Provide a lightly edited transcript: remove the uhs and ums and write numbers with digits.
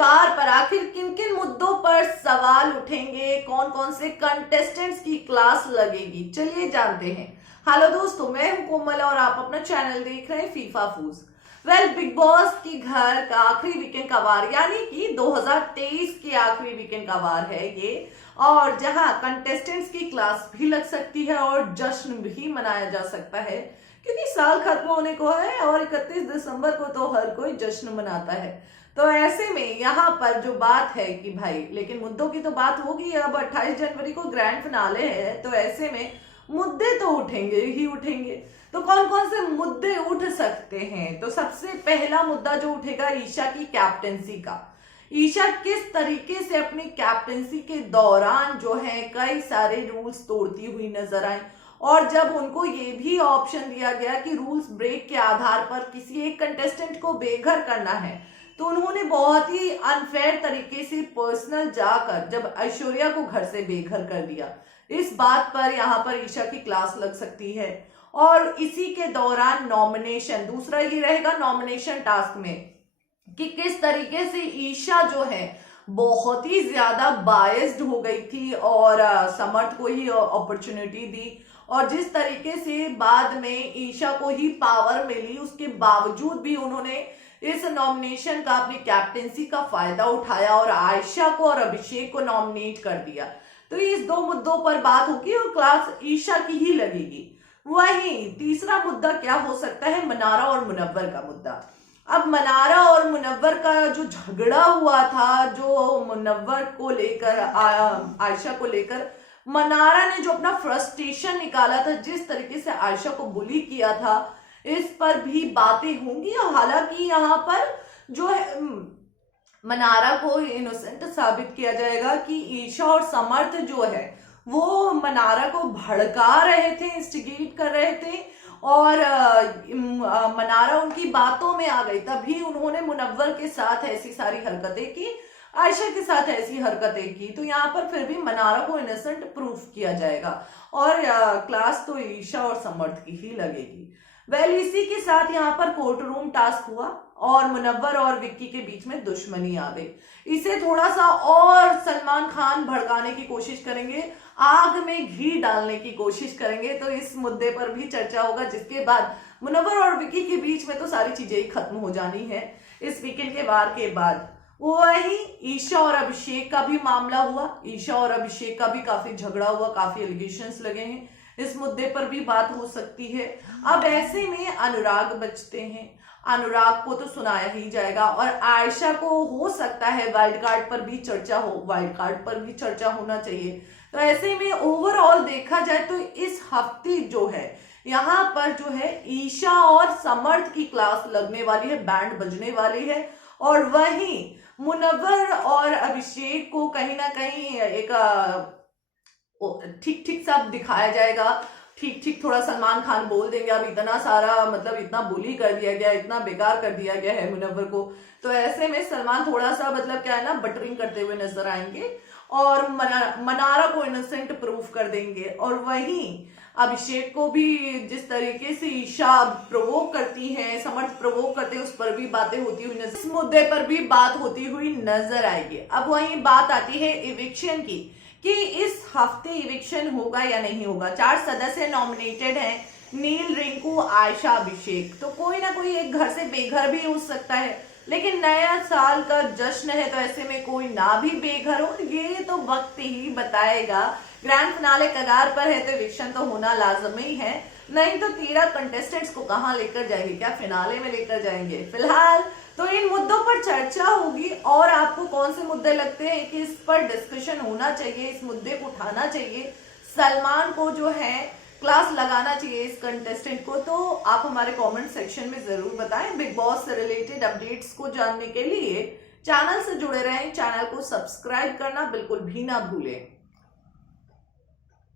वार पर आखिर किन किन मुद्दों पर सवाल उठेंगे, कौन कौन से कंटेस्टेंट्स की क्लास लगेगी, चलिए जानते हैं। हेलो दोस्तों, मैं हूं कोमल और आप अपना चैनल देख रहे हैं फीफा फूज। बिग बॉस की घर का आखिरी वीकेंड का वार यानी कि 2023 के आखिरी वीकेंड का वार है ये, और जहां कंटेस्टेंट्स की क्लास भी लग सकती है और जश्न भी मनाया जा सकता है, क्योंकि साल खत्म होने को है और 31 दिसंबर को तो हर कोई जश्न मनाता है। तो ऐसे में यहाँ पर जो बात है कि भाई, लेकिन मुद्दों की तो बात होगी। अब 28 जनवरी को ग्रैंड फिनाले है, तो ऐसे में मुद्दे तो उठेंगे ही उठेंगे। तो कौन कौन से मुद्दे उठ सकते हैं? तो सबसे पहला मुद्दा जो उठेगा, ईशा की कैप्टेंसी का। ईशा किस तरीके से अपनी कैप्टेंसी के दौरान जो है कई सारे रूल्स तोड़ती हुई नजर आई, और जब उनको ये भी ऑप्शन दिया गया कि रूल्स ब्रेक के आधार पर किसी एक कंटेस्टेंट को बेघर करना है, तो उन्होंने बहुत ही अनफेयर तरीके से पर्सनल जाकर जब ऐश्वर्या को घर से बेघर कर दिया। इस बात पर यहाँ पर ईशा की क्लास लग सकती है। और इसी के दौरान नॉमिनेशन, दूसरा ये रहेगा नॉमिनेशन टास्क में कि किस तरीके से ईशा जो है बहुत ही ज्यादा बायस्ड हो गई थी और समर्थ को ही अपॉर्चुनिटी दी, और जिस तरीके से बाद में ईशा को ही पावर मिली, उसके बावजूद भी उन्होंने इस नॉमिनेशन का, अपनी कैप्टेंसी का फायदा उठाया और आयशा को और अभिषेक को नॉमिनेट कर दिया। तो इस दो मुद्दों पर बात होगी और क्लास ईशा की ही लगेगी। वहीं तीसरा मुद्दा क्या हो सकता है? मनारा और मुनव्वर का मुद्दा। अब मनारा और मुनव्वर का जो झगड़ा हुआ था, जो मुनव्वर को लेकर, आयशा को लेकर मनारा ने जो अपना फ्रस्ट्रेशन निकाला था, जिस तरीके से आयशा को बुली किया था, इस पर भी बातें होंगी। और हालांकि यहाँ पर जो है मनारा को इनोसेंट साबित किया जाएगा कि ईशा और समर्थ जो है वो मनारा को भड़का रहे थे, इंस्टिगेट कर रहे थे, और मनारा उनकी बातों में आ गई। तभी उन्होंने मुनव्वर के साथ ऐसी सारी हरकतें की, आयशा के साथ ऐसी हरकतें की। तो यहाँ पर फिर भी मनारा को इनोसेंट प्रूफ किया जाएगा और क्लास तो ईशा और समर्थ की ही लगेगी। इसी के साथ यहाँ पर कोर्ट रूम टास्क हुआ और मुनव्वर और विक्की के बीच में दुश्मनी आ गई। इसे थोड़ा सा और सलमान खान भड़काने की कोशिश करेंगे, आग में घी डालने की कोशिश करेंगे, तो इस मुद्दे पर भी चर्चा होगा, जिसके बाद मुनव्वर और विक्की के बीच में तो सारी चीजें ही खत्म हो जानी है इस वीकेंड के वार के बाद। वही ईशा और अभिषेक का भी मामला हुआ, ईशा और अभिषेक का भी काफी झगड़ा हुआ, काफी एलिगेशंस लगे हैं, इस मुद्दे पर भी बात हो सकती है। अब ऐसे में अनुराग बचते हैं, अनुराग को तो सुनाया ही जाएगा, और आयशा को हो सकता है वाइल्ड कार्ड पर भी चर्चा हो, वाइल्ड कार्ड पर भी चर्चा होना चाहिए। तो ऐसे में ओवरऑल देखा जाए तो इस हफ्ते जो है यहाँ पर जो है ईशा और समर्थ की क्लास लगने वाली है, बैंड बजने वाली है, और वहीं मुनव्वर और अभिषेक को कहीं ना कहीं एक ठीक ठीक सब दिखाया जाएगा। ठीक ठीक थोड़ा सलमान खान बोल देंगे, अब इतना सारा मतलब इतना बुली कर दिया गया, इतना बेकार कर दिया गया है मुनव्वर को, तो ऐसे में सलमान थोड़ा सा मतलब क्या है ना, बटरिंग करते हुए नजर आएंगे और मनारा को इनोसेंट प्रूफ कर देंगे। और वहीं अभिषेक को भी जिस तरीके से ईशा प्रोवोक करती है, समर्थ प्रोवोक करते हैं, उस पर भी बातें होती हुई नजर, इस मुद्दे पर भी बात होती हुई नजर आएगी। अब वहीं बात आती है इविक्शन की कि इस हफ्ते इविक्शन होगा या नहीं होगा। 4 सदस्य नॉमिनेटेड हैं, नील, रिंकू, आयशा, अभिषेक, तो कोई ना कोई एक घर से बेघर भी हो सकता है, लेकिन नया साल का जश्न है, तो ऐसे में कोई ना भी बेघर हो, ये तो वक्त ही बताएगा। ग्रैंड फिनाले कगार पर है तो इविक्शन तो होना लाजमी है, नहीं तो 13 कंटेस्टेंट्स को कहां लेकर जाएंगे, क्या फिनाले में लेकर जाएंगे? फिलहाल तो इन मुद्दों पर चर्चा होगी, और आपको कौन से मुद्दे लगते हैं कि इस पर डिस्कशन होना चाहिए, इस मुद्दे को उठाना चाहिए, सलमान को जो है क्लास लगाना चाहिए इस कंटेस्टेंट को, तो आप हमारे कमेंट सेक्शन में जरूर बताएं। बिग बॉस से रिलेटेड अपडेट्स को जानने के लिए चैनल से जुड़े रहें, चैनल को सब्सक्राइब करना बिल्कुल भी ना भूलें।